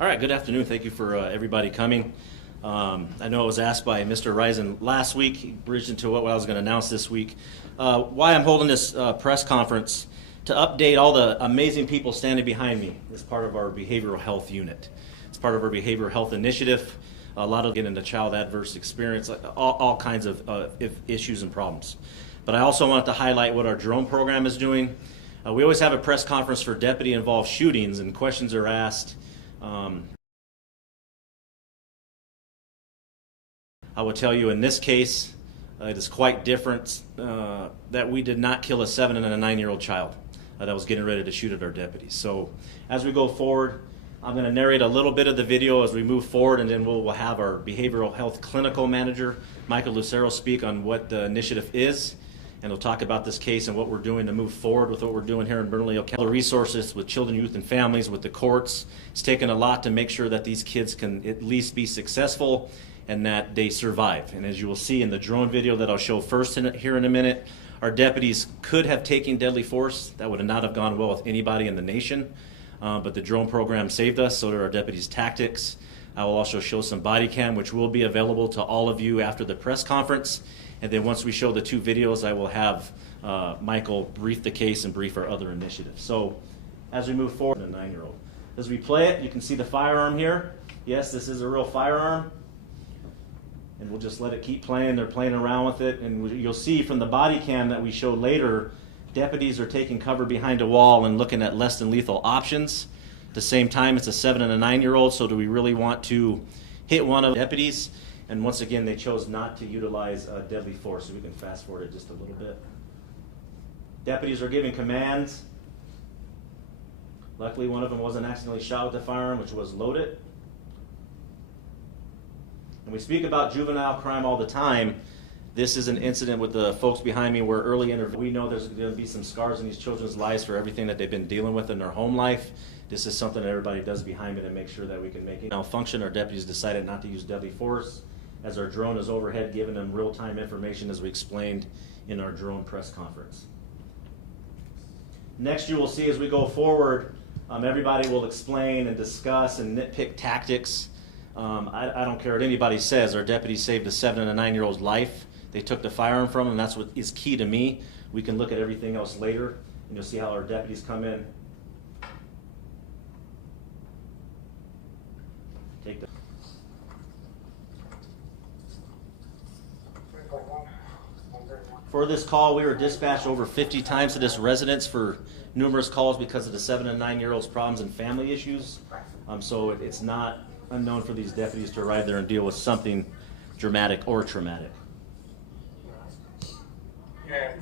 All right, good afternoon. Thank you for everybody coming. I know I was asked by Mr. Risen last week, he bridged into what I was going to announce this week, why I'm holding this press conference to update all the amazing people standing behind me as part of our behavioral health unit. It's part of our behavioral health initiative. A lot of get into child adverse experience, all kinds of issues and problems. But I also wanted to highlight what our drone program is doing. We always have a press conference for deputy-involved shootings, and questions are asked. I will tell you in this case, it is quite different that we did not kill a 7- and a 9-year-old child that was getting ready to shoot at our deputies. So as we go forward, I'm going to narrate a little bit of the video as we move forward, and then we'll have our behavioral health clinical manager, Michael Lucero, speak on what the initiative is, and we'll talk about this case and what we're doing to move forward with what we're doing here in Bernalillo County. The resources with children, youth, and families, with the courts. It's taken a lot to make sure that these kids can at least be successful and that they survive. And as you will see in the drone video that I'll show first here in a minute, our deputies could have taken deadly force. That would not have gone well with anybody in the nation. But the drone program saved us, so did our deputies' tactics. I will also show some body cam, which will be available to all of you after the press conference. And then once we show the 2 videos, I will have Michael brief the case and brief our other initiatives. So as we move forward, a 9-year-old. As we play it, you can see the firearm here. Yes, this is a real firearm. And we'll just let it keep playing. They're playing around with it. And you'll see from the body cam that we showed later, deputies are taking cover behind a wall and looking at less than lethal options. At the same time, it's a 7- and a 9-year-old, so do we really want to hit one of the deputies? And once again, they chose not to utilize deadly force, so we can fast forward it just a little bit. Deputies are giving commands. Luckily, one of them wasn't accidentally shot with the firearm, which was loaded. And we speak about juvenile crime all the time. This is an incident with the folks behind me where early intervention. We know there's going to be some scars in these children's lives for everything that they've been dealing with in their home life. This is something that everybody does behind me to make sure that we can make it malfunction. Our deputies decided not to use deadly force as our drone is overhead, giving them real-time information as we explained in our drone press conference. Next, you will see as we go forward, everybody will explain and discuss and nitpick tactics. I don't care what anybody says. Our deputies saved a 7- and a 9-year-old's life. They took the firearm from him, and that's what is key to me. We can look at everything else later, and you'll see how our deputies come in. Take the For this call, we were dispatched over 50 times to this residence for numerous calls because of the 7- and 9-year-old's problems and family issues. So it's not unknown for these deputies to arrive there and deal with something dramatic or traumatic. Yeah,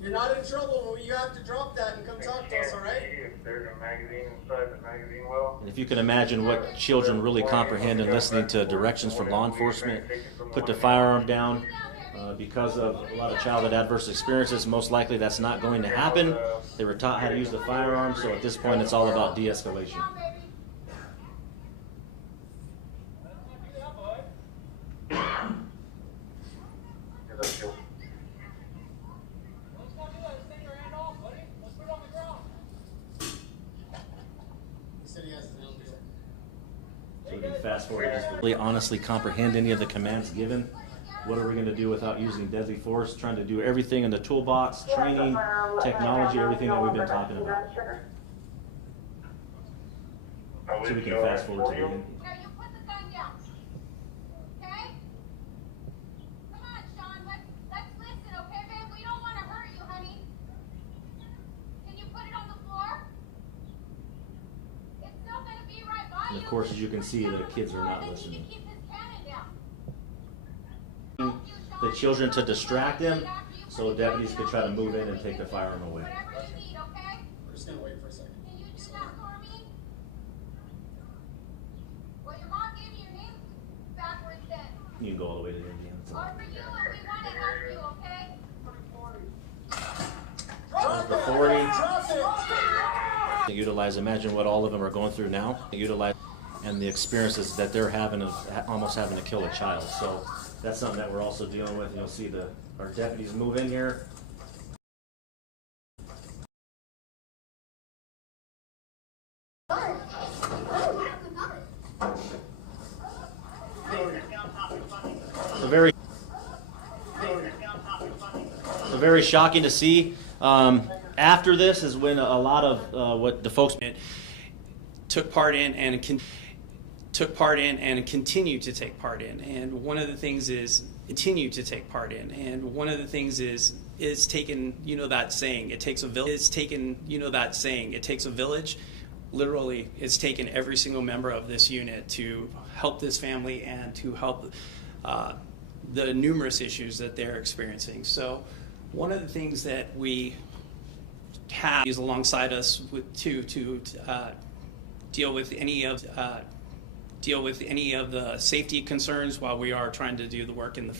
you're not in trouble. You have to drop that and come talk to us, all right? There's a magazine inside the magazine well. And if you can imagine what children really comprehend in listening to directions from law enforcement, put the firearm down. Because of a lot of childhood adverse experiences, most likely that's not going to happen. They were taught how to use the firearm, so at this point it's all about de-escalation. So we can fast forward, just really honestly comprehend any of the commands given. What are we going to do without using deadly force? Trying to do everything in the toolbox, training, technology, everything that we've been talking about. So we can fast forward to the end. Here, you put the gun down. Okay? Come on, Sean. Let's listen, okay, babe? We don't want to hurt you, honey. Can you put it on the floor? It's still going to be right by you. And of course, as you can see, the kids are not listening. The children to distract them, so deputies could try to move in and take the firearm away. Whatever you need, okay? We're just going to wait for a second. Can you do that for me? Well, your mom gave me your name backwards then. You can go all the way to the end. Or for you, and we want to help you, okay? There's the 40. Utilize, imagine what all of them are going through now. Utilize, and the experiences that they're having of almost having to kill a child. So that's something that we're also dealing with. You'll see our deputies move in here. Hi. very shocking to see. After this is when a lot of what the folks took part in and continue to take part in. And one of the things is continue to take part in. And one of the things is taken, you know that saying, it takes a village. It's taken, you know that saying, it takes a village. Literally, it's taken every single member of this unit to help this family and to help the numerous issues that they're experiencing. So one of the things that we have is alongside us to deal with any of the safety concerns while we are trying to do the work in the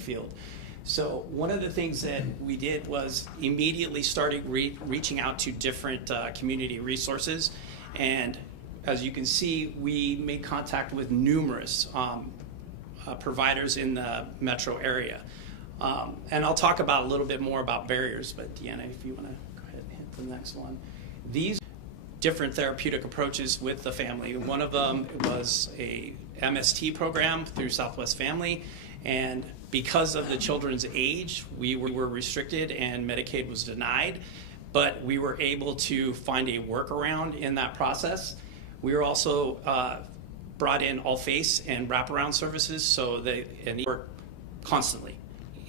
field. So one of the things that we did was immediately started reaching out to different community resources, and as you can see, we made contact with numerous providers in the metro area. And I'll talk about a little bit more about barriers, but Deanna, if you want to go ahead and hit the next one. These different therapeutic approaches with the family. One of them was a MST program through Southwest Family, and because of the children's age, we were restricted and Medicaid was denied, but we were able to find a workaround in that process. We were also brought in all face and wraparound services, so they work constantly,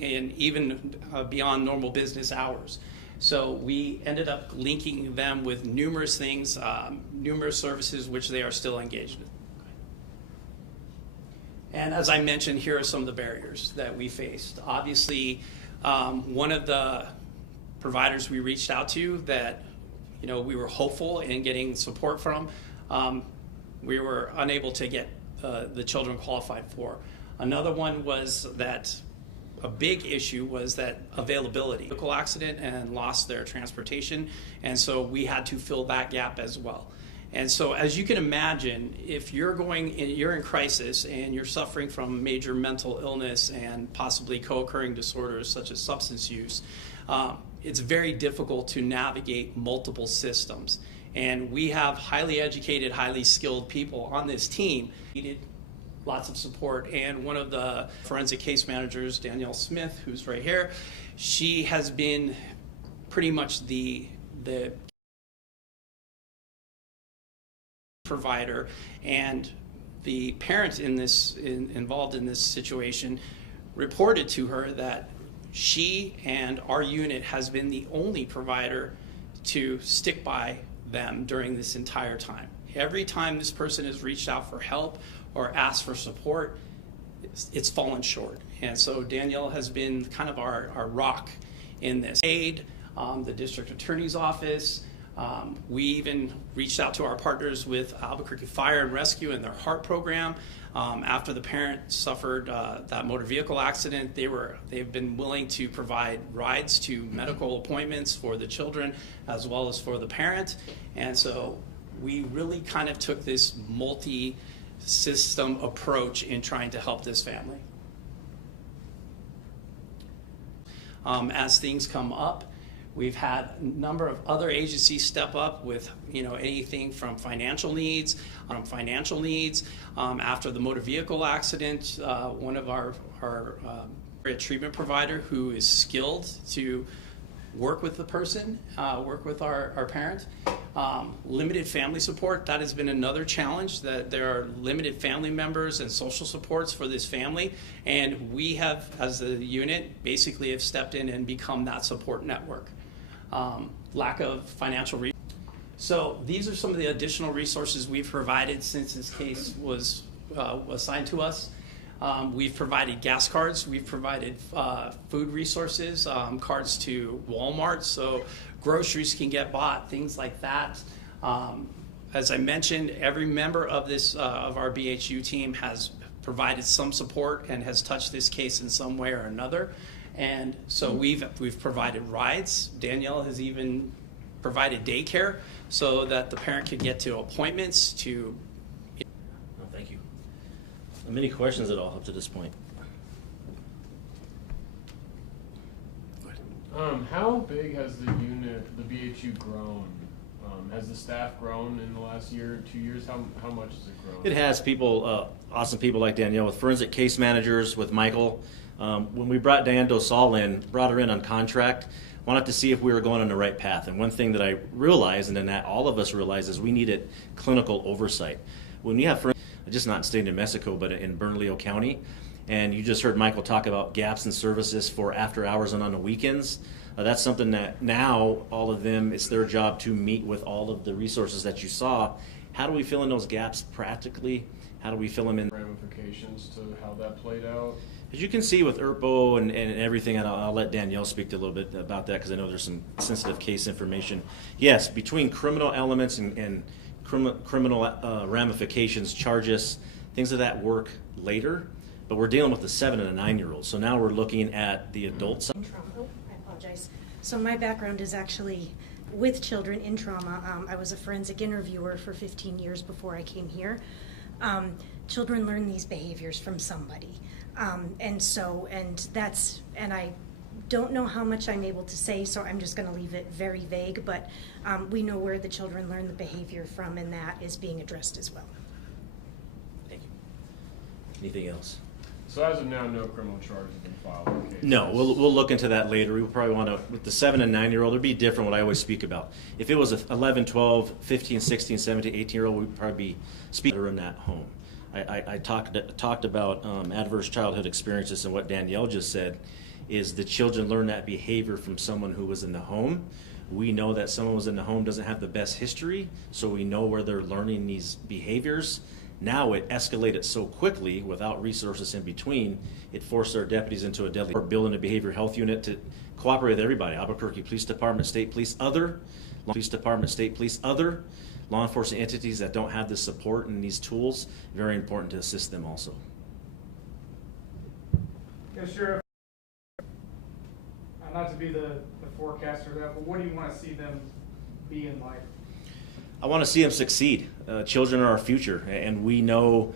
and even beyond normal business hours. So we ended up linking them with numerous things, numerous services which they are still engaged in. And as I mentioned, here are some of the barriers that we faced. Obviously, one of the providers we reached out to that we were hopeful in getting support from, we were unable to get the children qualified for. Another one was that a big issue was that availability. Vehicle accident and lost their transportation, and so we had to fill that gap as well. And so as you can imagine, if you're in crisis and you're suffering from major mental illness and possibly co-occurring disorders such as substance use, it's very difficult to navigate multiple systems. And we have highly educated, highly skilled people on this team. Needed lots of support, and one of the forensic case managers, Danielle Smith, who's right here, she has been pretty much the provider, and the parent involved in this situation reported to her that she and our unit has been the only provider to stick by them during this entire time. Every time this person has reached out for help or asked for support, it's fallen short. And so Danielle has been kind of our rock in this. The district attorney's office. We even reached out to our partners with Albuquerque Fire and Rescue and their HEART program. After the parent suffered that motor vehicle accident, they've been willing to provide rides to medical appointments for the children as well as for the parent. And so we really kind of took this multi-system approach in trying to help this family. As things come up, we've had a number of other agencies step up with anything from financial needs. After the motor vehicle accident, one of our treatment provider who is skilled to work with the person, work with our parent. Limited family support, that has been another challenge, that there are limited family members and social supports for this family, and we have, as the unit, basically have stepped in and become that support network. Lack of financial resources. So these are some of the additional resources we've provided since this case was assigned to us. We've provided gas cards, we've provided food resources, cards to Walmart, so groceries can get bought, things like that. As I mentioned, every member of of our BHU team has provided some support and has touched this case in some way or another. And so we've provided rides. Danielle has even provided daycare so that the parent could get to appointments to. Oh, thank you. Many questions at all up to this point? How big has the unit, the BHU, grown? Has the staff grown in the last year or 2 years? How much has it grown? It has. People awesome people like Danielle, with forensic case managers, with Michael. When we brought Diane Dosal in, brought her in on contract, wanted to see if we were going on the right path. And one thing that I realized, and then that all of us realized, is we needed clinical oversight. When you have, just not in state of New Mexico, but in Bernalillo County, and you just heard Michael talk about gaps in services for after hours and on the weekends. That's something that now all of them, it's their job to meet with all of the resources that you saw. How do we fill in those gaps practically? How do we fill them in? Ramifications to how that played out. As you can see with ERPO and everything, and I'll let Danielle speak a little bit about that because I know there's some sensitive case information. Yes, between criminal elements and criminal ramifications, charges, things of that work later, but we're dealing with the 7 and a 9-year-old. So now we're looking at the adult side. Oh, I apologize. So my background is actually with children in trauma. I was a forensic interviewer for 15 years before I came here. Children learn these behaviors from somebody. And I don't know how much I'm able to say, so I'm just going to leave it very vague, but we know where the children learn the behavior from, and that is being addressed as well. Thank you. Anything else? So as of now, no criminal charges have been filed in the case? No, we'll look into that later. We probably want to, with the 7 and 9-year-old, it'd be different what I always speak about. If it was a 11, 12, 15, 16, 17, 18-year-old, we'd probably be speaking in that home. I talked about adverse childhood experiences, and what Danielle just said is the children learn that behavior from someone who was in the home. We know that someone who was in the home doesn't have the best history, so we know where they're learning these behaviors. Now it escalated so quickly without resources in between, it forced our deputies into a deadly. We're building a behavioral health unit to cooperate with everybody, Albuquerque Police Department, State Police, other Police Department, State Police, other law enforcement entities that don't have the support and these tools. Very important to assist them also. Yes, Sheriff. Not to be the forecaster of that, but what do you want to see them be in life? I want to see them succeed. Children are our future, and we know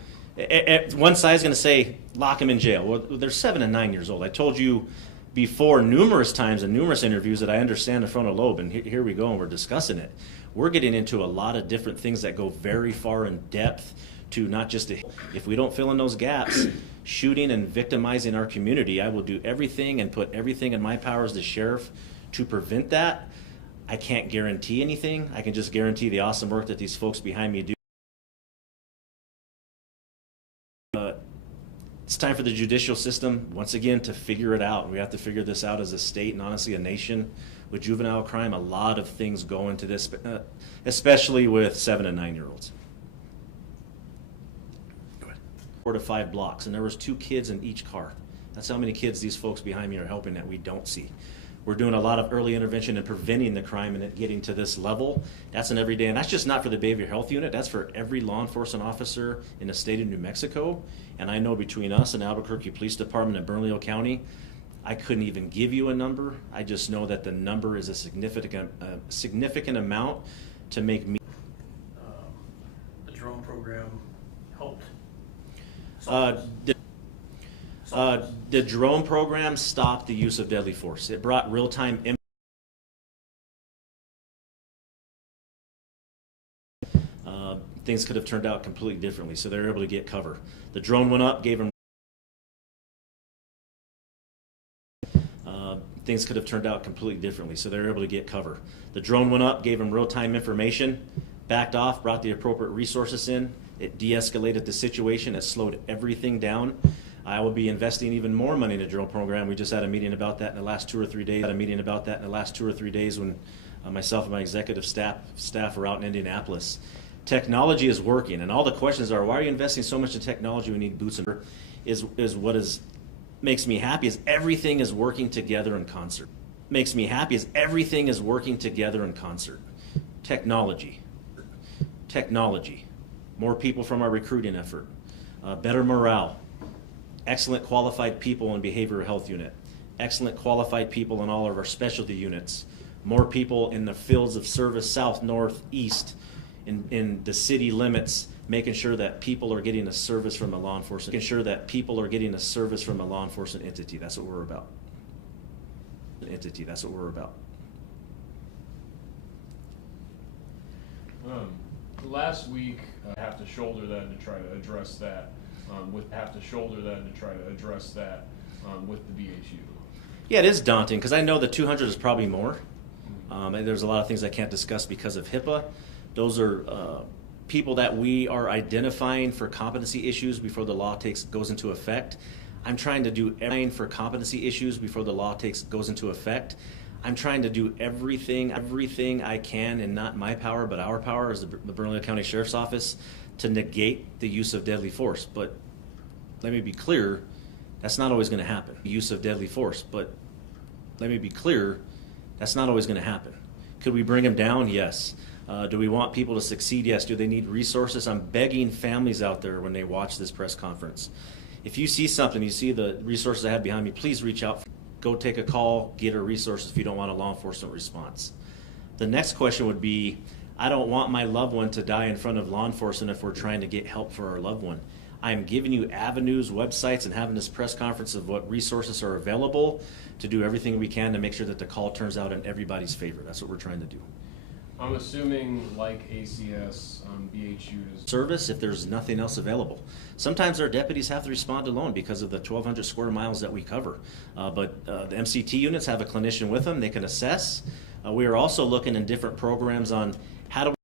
one side is going to say, lock them in jail. Well, they're 7 and 9 years old. I told you before numerous times in numerous interviews that I understand the frontal lobe, and here we go, and we're discussing it. We're getting into a lot of different things that go very far in depth to not just, if we don't fill in those gaps, shooting and victimizing our community, I will do everything and put everything in my power as the sheriff to prevent that. I can't guarantee anything. I can just guarantee the awesome work that these folks behind me do. It's time for the judicial system, once again, to figure it out. We have to figure this out as a state and honestly a nation. With juvenile crime, a lot of things go into this, especially with 7 and 9-year-olds. 4 to 5 blocks, and there was 2 kids in each car. That's how many kids these folks behind me are helping that we don't see. We're doing a lot of early intervention and preventing the crime and it getting to this level. That's an everyday, and that's just not for the behavioral health unit. That's for every law enforcement officer in the state of New Mexico. And I know between us and Albuquerque Police Department and Bernalillo County, I couldn't even give you a number. I just know that the number is a significant amount to make me. The drone program helped. The drone program stopped the use of deadly force. It brought real-time things could have turned out completely differently, so they were able to get cover. The drone went up, gave them things could have turned out completely differently, so they were able to get cover. The drone went up, gave them real-time information, backed off, brought the appropriate resources in. It de-escalated the situation. It slowed everything down. I will be investing even more money in the drone program. We just had a meeting about that in the last 2 or 3 days. When myself and my executive staff were out in Indianapolis. Technology is working, and all the questions are, why are you investing so much in technology? We need boots and is what makes me happy is everything is working together in concert. Makes me happy is everything is working together in concert. Technology. More people from our recruiting effort. Better morale. Excellent qualified people in behavioral health unit. Excellent qualified people in all of our specialty units. More people in the fields of service, south, north, east, in the city limits, making sure that people are getting a service from a law enforcement. Making sure that people are getting a service from a law enforcement entity. That's what we're about. That's what we're about. Last week, I have to shoulder that to try to address that. with have to shoulder that and to try to address that with the BHU. Yeah, it is daunting because I know the 200 is probably more. And there's a lot of things I can't discuss because of HIPAA. Those are people that we are identifying for competency issues before the law goes into effect. I'm trying to do everything for competency issues before the law goes into effect. I'm trying to do everything I can, and not my power, but our power as the Bernalillo County Sheriff's Office, to negate the use of deadly force. But let me be clear, that's not always going to happen. Use of deadly force, but let me be clear, that's not always going to happen. Could we bring them down? Yes. Do we want people to succeed? Yes. Do they need resources? I'm begging families out there when they watch this press conference. If you see something, you see the resources I have behind me, please reach out. Go take a call, get our resources if you don't want a law enforcement response. The next question would be, I don't want my loved one to die in front of law enforcement if we're trying to get help for our loved one. I'm giving you avenues, websites, and having this press conference of what resources are available to do everything we can to make sure that the call turns out in everybody's favor. That's what we're trying to do. I'm assuming, like ACS, BHU does Service if there's nothing else available. Sometimes our deputies have to respond alone because of the 1,200 square miles that we cover. But the MCT units have a clinician with them. They can assess. We are also looking in different programs on how do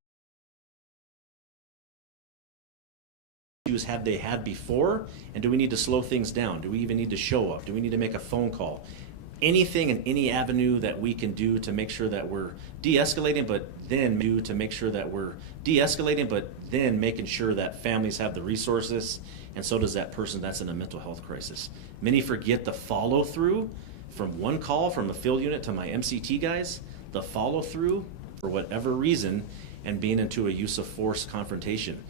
have they had before, and do we need to slow things down? Do we even need to show up? Do we need to make a phone call? Anything and any avenue that we can do to make sure that we're de-escalating, but then making sure that families have the resources, and so does that person that's in a mental health crisis. Many forget the follow through from one call from a field unit to my MCT guys, the follow through for whatever reason, and being into a use of force confrontation.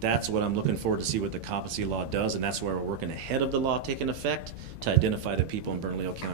That's what I'm looking forward to see what the competency law does, and that's where we're working ahead of the law taking effect to identify the people in Bernalillo County